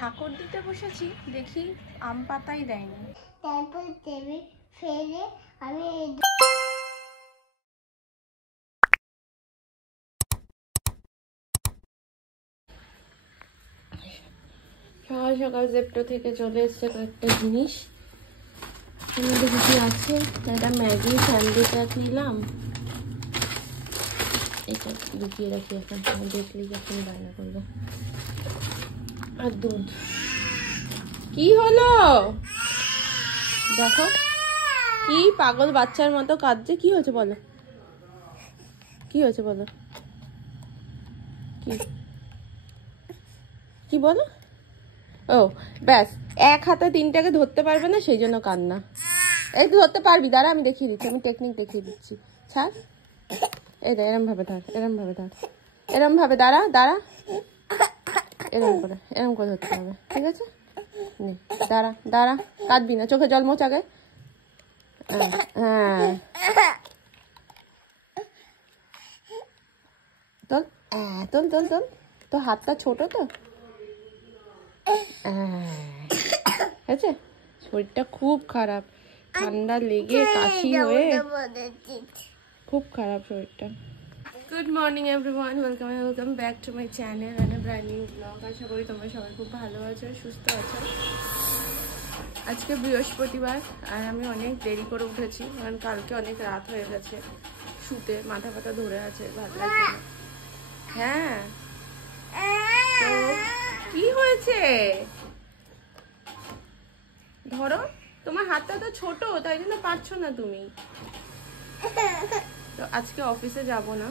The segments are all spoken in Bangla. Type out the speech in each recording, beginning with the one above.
ঠাকুর দিতে বসেছি, দেখি আম পাতাই দেয়নি। তারপর দেবে ফেলে আমি সকাল সকাল জেপ্টো থেকে চলে এসছে কয়েকটা জিনিস। দেখি কি আছে। একটা ম্যাগি স্যান্ডউইচ নিলাম, এটা লুকিয়ে রাখি এখন, দেখলেই এখন বায়না করবে। আর দুধ। কি হলো দেখো, কি পাগল বাচ্চার মতো কাঁদছে। কি হয়েছে বলো, কি হয়েছে বলো, কি কি বলো? ও ব্যাস, এক হাতে তিনটাকে ধরতে পারবে না, সেই জন্য কান্না। এই ধরতে পারবি, দাঁড়া আমি দেখিয়ে দিচ্ছি, আমি টেকনিক দেখিয়ে দিচ্ছি। ছাড়, এই দে, এরম ভাবে ধর, এরম ভাবে ধর, এরম ভাবে, দাঁড়া দাঁড়া, এরম করে ধরতে হবে, ঠিক আছে? নে দাঁড়া দাঁড়া, কাঁদবি না, চোখে জল মোচ আগে। হ্যাঁ তোল, তোল তোল তোল, তো হাতটা ছোট তো হয়েছে। শরীরটা খুব খারাপ, ঠান্ডা লেগে কাশি হয়ে খুব খারাপ শরীরটা। Good morning everyone, welcome back to my channel and a brand new blog. আশা করি তোমরা সবাই খুব ভালো আছো, সুস্থ আছো। আজকে বৃহস্পতিবার আর আমি অনেক দেরি করে উঠেছি, কারণ কালকে অনেক রাত হয়ে গেছে শুতে, মাথা ফাথা ধরে আছে, ভালো লাগছে না। হ্যাঁ তো কি হয়েছে ধরো, তোমার হাতটা তো ছোট, তাই জন্য পারছো না তুমি। তো আজকে অফিসে যাব না,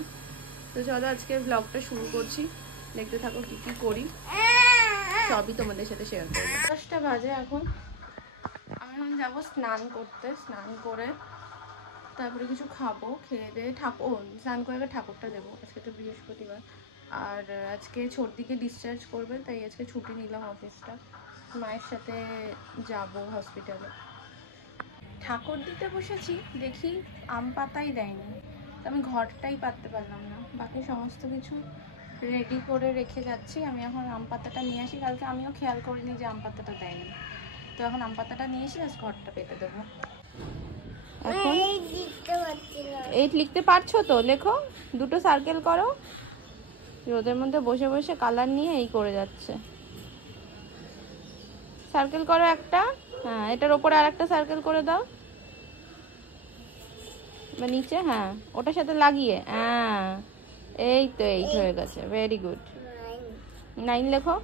তো চলো আজকে ব্লগটা শুরু করছি, দেখতে থাকো কি কি করি, সবই তোমাদের সাথে শেয়ার করবো। 10টা বাজে এখন, আমি এখন যাবো স্নান করতে, স্নান করে তারপরে কিছু খাবো, খেয়ে দিয়ে ঠাকুর স্নান করে ঠাকুরটা দেবো। আজকে তো বৃহস্পতিবার, আর আজকে ছোটদিকে ডিসচার্জ করবে, তাই আজকে ছুটি নিলাম অফিসটা, মায়ের সাথে যাব হসপিটালে। ঠাকুর দিতে বসেছি, দেখি আম পাতাই দেয়নি, তো আমি ঘরটাই পাততে পারলাম না। বাকি সমস্ত কিছু রেডি করে রেখে যাচ্ছি, আমি এখন আম পাতাটা নিয়ে আসি। কালকে আমিও খেয়াল করিনি যে আম পাতাটা দেয়নি, তো এখন আম পাতাটা নিয়ে এসে আজ ঘরটা পেতে দেবো। এখন 8 লিখতে পারছো তো, লেখো, দুটো সার্কেল করো। রোদের মধ্যে বসে বসে কালার নিয়ে এই করে যাচ্ছে। সার্কেল করো একটা, হ্যাঁ এটার ওপরে আর একটা সার্কেল করে দাও, বা নিচে, হ্যাঁ ওটার সাথে লাগিয়ে, হ্যাঁ এই তো 8 হয়ে গেছে, ভেরি গুড। 9 লেখো।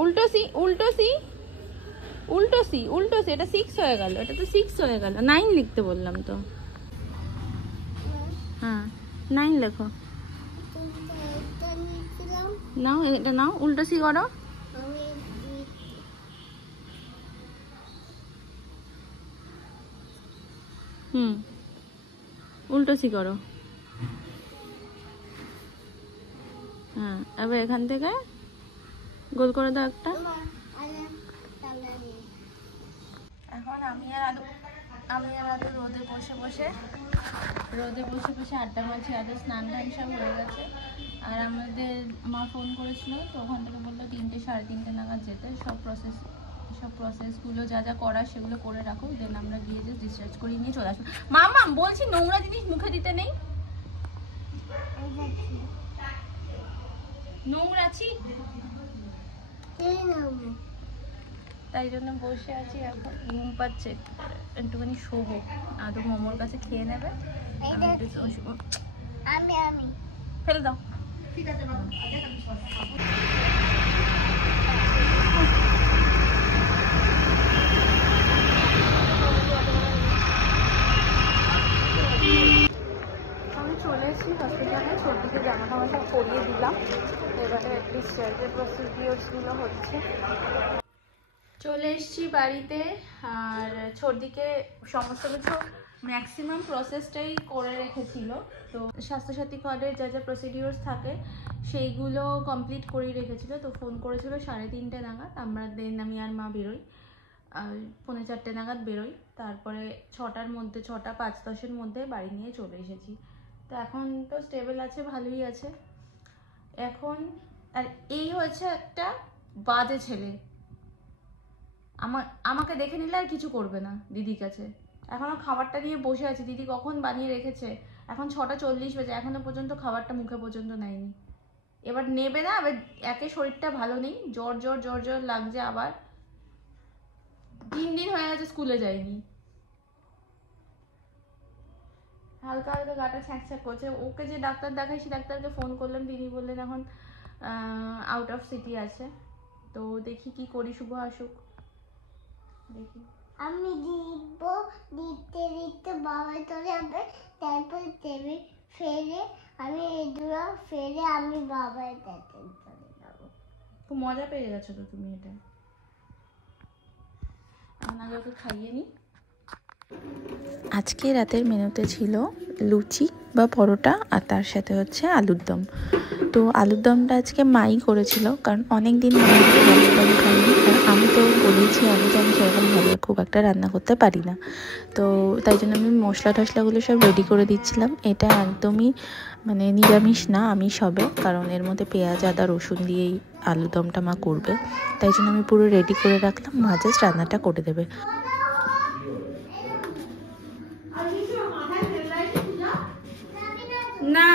উল্টো সি, উল্টো সি, উল্টো সি, উল্টো সি, এটা 6 হয়ে গেল, এটা তো 6 হয়ে গেল। 9 লিখতে বললাম তো, হ্যাঁ 9 লেখো। নাও এটা নাও, উল্টো সি করো। উল্টো সি করো, হ্যাঁ এবার এখান থেকে গোল করে দাও একটা। এখন আমি আর আলু রোদে বসে বসে আড্ডা মারছি। আদৌ স্নান টান সব হয়ে গেছে, আর আমাদের মা ফোন করেছিল, তো ওখান থেকে বললো 3টে সাড়ে 3টে নাগাদ যেতে। সব প্রসেসগুলো যা যা করার সেগুলো করে রাখো, দেন আমরা গিয়ে যে ডিসচার্জ করিয়ে নিয়ে চলে আসবো। মামা বলছি নোংরা জিনিস মুখে দিতে নেই, নোংরাছি, তাই জন্য বসে আছি। এখন ঘুম পাচ্ছে, একটুখানি শোবো, আদৌ মোমোর কাছে খেয়ে নেবে, আমি ফেলে দাও। ঠিক আছে আমি চলে এসেছি হসপিটালে, ছোটদিকে জামা টামা সব পরিয়ে দিলাম, এবারে ডিসচার্জের প্রসিডিওরসগুলো হচ্ছে। চলে এসেছি বাড়িতে, আর ছোটদিকে সমস্ত কিছু ম্যাক্সিমাম প্রসেসটাই করে রেখেছিল। তো স্বাস্থ্যসাথী কার্ডের যা যা প্রসিডিওরস থাকে সেইগুলো কমপ্লিট করেই রেখেছিল। তো ফোন করেছিল 3:30 নাগাদ, আমি আর মা বেরোই, আর 3:45 নাগাদ বেরোই। তারপরে 6টার মধ্যে, 6টা 5-10-এর মধ্যে বাড়ি নিয়ে চলে এসেছি। তো এখন তো স্টেবল আছে, ভালোই আছে এখন। আর এই হয়েছে একটা বাজে ছেলে, আমাকে দেখে নিলে আর কিছু করবে না দিদির কাছে। এখনো খাবারটা নিয়ে বসে আছে, দিদি কখন বানিয়ে রেখেছে, এখন 6:40 বাজে, এখনো পর্যন্ত খাবারটা মুখে পর্যন্ত নেয়নি। এবার নেবে না, এবার একে শরীরটা ভালো নেই, জ্বর জ্বর জ্বর জ্বর লাগছে, আবার 3 দিন হয়ে গেছে স্কুলে যায়নি, হালকা হালকা গাটা ছ্যাঁক করছে। ওকে যে ডাক্তার দেখাই, সেই ডাক্তারকে ফোন করলাম, তিনি বললেন এখন আউট অফ সিটি আছে। তো দেখি কি করি, শুভ আসুক দেখি। আমি দিব, দিতে দিতে বাবা চলে যাবে, তারপর দেবে ফেলে আমি এগুলো ফেলে আমি বাবার কাছে চলে যাবো। খুব মজা পেয়ে গেছো তো তুমি এটা। এখন আগে ওকে খাইয়ে নি। আজকে রাতের মেনুতে ছিল লুচি বা পরোটা, আর তার সাথে হচ্ছে আলুর দম। তো আলুর দমটা আজকে মাই করেছিল, কারণ অনেক দিন আলুর দম খাইনি। আর আমি তো বলেছি আগে যে আমি সেরকমভাবে খুব একটা রান্না করতে পারি না, তো তাই জন্য আমি মশলা টশলাগুলো সব রেডি করে দিচ্ছিলাম। এটা একদমই মানে নিরামিষ না, আমিষ হবে, কারণ এর মধ্যে পেঁয়াজ আদা রসুন দিয়েই আলুর দমটা মা করবে। তাই জন্য আমি পুরো রেডি করে রাখলাম, মা জাস্ট রান্নাটা করে দেবে। না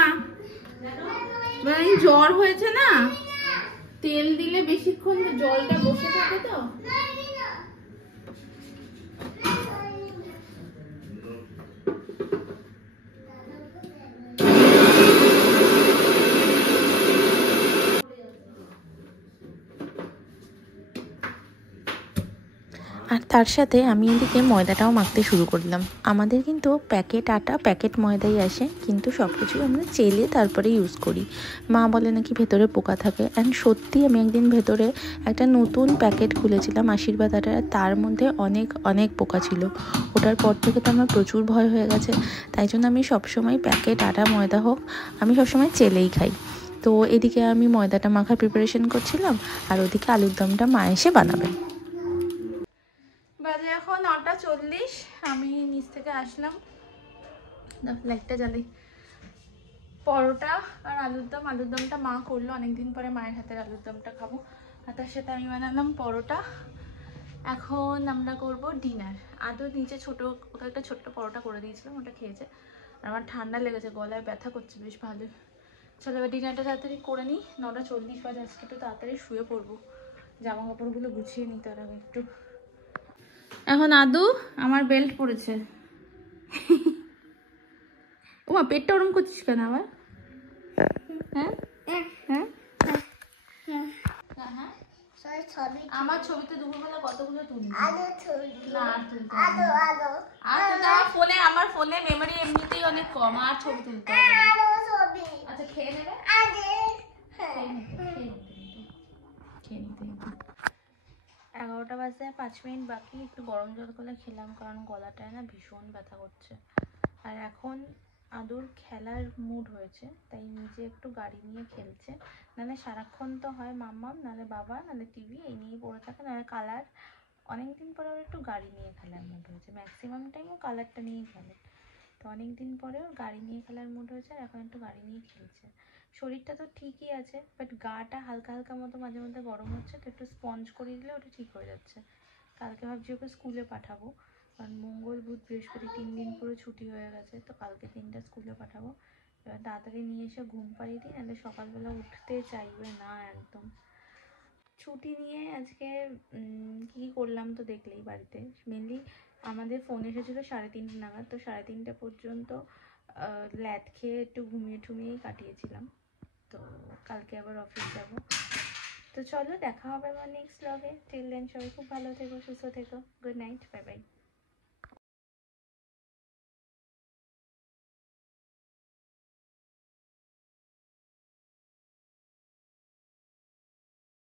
জ্বর হয়েছে না, তেল দিলে বেশিক্ষণ জলটা বসে থাকে তো। আর তার সাথে আমি এদিকে ময়দাটাও মাখতে শুরু করলাম। আমাদের কিন্তু প্যাকেট আটা প্যাকেট ময়দাই আসে, কিন্তু সব কিছুই আমরা চেলে তারপরে ইউজ করি। মা বলে নাকি ভেতরে পোকা থাকে, অ্যান্ড সত্যি আমি একদিন ভেতরে একটা নতুন প্যাকেট খুলেছিলাম আশীর্বাদ আটার, তার মধ্যে অনেক অনেক পোকা ছিল। ওটার পর থেকে তো আমার প্রচুর ভয় হয়ে গেছে, তাই জন্য আমি সবসময় প্যাকেট আটা ময়দা হোক আমি সবসময় চেলেই খাই। তো এদিকে আমি ময়দাটা মাখার প্রিপারেশন করছিলাম, আর ওদিকে আলুর দমটা মা এসে বানাবেন। বাজে এখন 9:40, আমি নিচ থেকে আসলাম, লাইটটা জ্বালি। পরোটা আর আলুর দমটা মা করলো, অনেকদিন পরে মায়ের হাতের আলুর দমটা খাবো। আর তার সাথে আমি বানালাম পরোটা। এখন আমরা করব ডিনার। আদৌ নিচে ওকে একটা ছোট্ট পরোটা করে দিয়েছিলাম, ওটা খেয়েছে। আর আমার ঠান্ডা লেগেছে, গলায় ব্যথা করছে বেশ ভালো। চলো এবার ডিনারটা তাড়াতাড়ি করে নিই, 9:40 বাজে, আজকে একটু তাড়াতাড়ি শুয়ে পড়বো, জামা কাপড়গুলো গুছিয়ে নিতে হবে একটু। এখন আদু আমার বেল্ট পরেছে। ওমা পেটটা ওরম করছিস কেন আবার? হ্যাঁ হ্যাঁ হ্যাঁ, আমার ছবিতে দুপুরবেলা কতগুলো তুলি। ফোনে, আমার ফোনে মেমোরি এমনিতেই অনেক কম, আর ছবি তুলতে হবে। আচ্ছা খেয়ে নেবে, খেয়ে নিতে 11টা বাজে 5 মিনিট বাকি। একটু গরম জল করে খেলাম, কারণ গলাটায় না ভীষণ ব্যথা করছে। আর এখন আদুর খেলার মুড হয়েছে, তাই নিজে একটু গাড়ি নিয়ে খেলছে। নাহলে সারাক্ষণ তো হয় মাম্মাম, নাহলে বাবা, নাহলে টিভি, এই নিয়েই পড়ে থাকে, নাহলে কালার। অনেকদিন পরে ওর একটু গাড়ি নিয়ে খেলার মুড হয়েছে, ম্যাক্সিমাম টাইম ও কালারটা নিয়েই খেলে। তো অনেকদিন পরে ওর গাড়ি নিয়ে খেলার মুড হয়েছে, আর এখন একটু গাড়ি নিয়ে খেলছে। শরীরটা তো ঠিকই আছে, বাট গাটা হালকা হালকা মতো মাঝে মধ্যে গরম হচ্ছে, তো একটু স্পঞ্জ করিয়ে দিলে ওটা ঠিক হয়ে যাচ্ছে। কালকে ভাবছি ওকে স্কুলে পাঠাবো, কারণ মঙ্গল বুধ বৃহস্পতি 3 দিন পুরো ছুটি হয়ে গেছে, তো কালকে 3টা স্কুলে পাঠাবো। এবার তাড়াতাড়ি নিয়ে এসে ঘুম পাড়িয়ে দিই, নাহলে সকালবেলা উঠতে চাইবে না একদম। ছুটি নিয়ে আজকে কী করলাম তো দেখলেই বাড়িতে। মেনলি আমাদের ফোন এসেছিলো 3:30 নাগাদ, তো 3:30 পর্যন্ত ল্যাদ খেয়ে একটু ঘুমিয়ে ঠুমিয়েই কাটিয়েছিলাম। তো কালকে আবার অফিস যাব। তো চলো দেখা হবে আমার নেক্সট ব্লগে। টিল দেন সবাই খুব ভালো থেকো, সুস্থ থেকো। Good night, bye bye.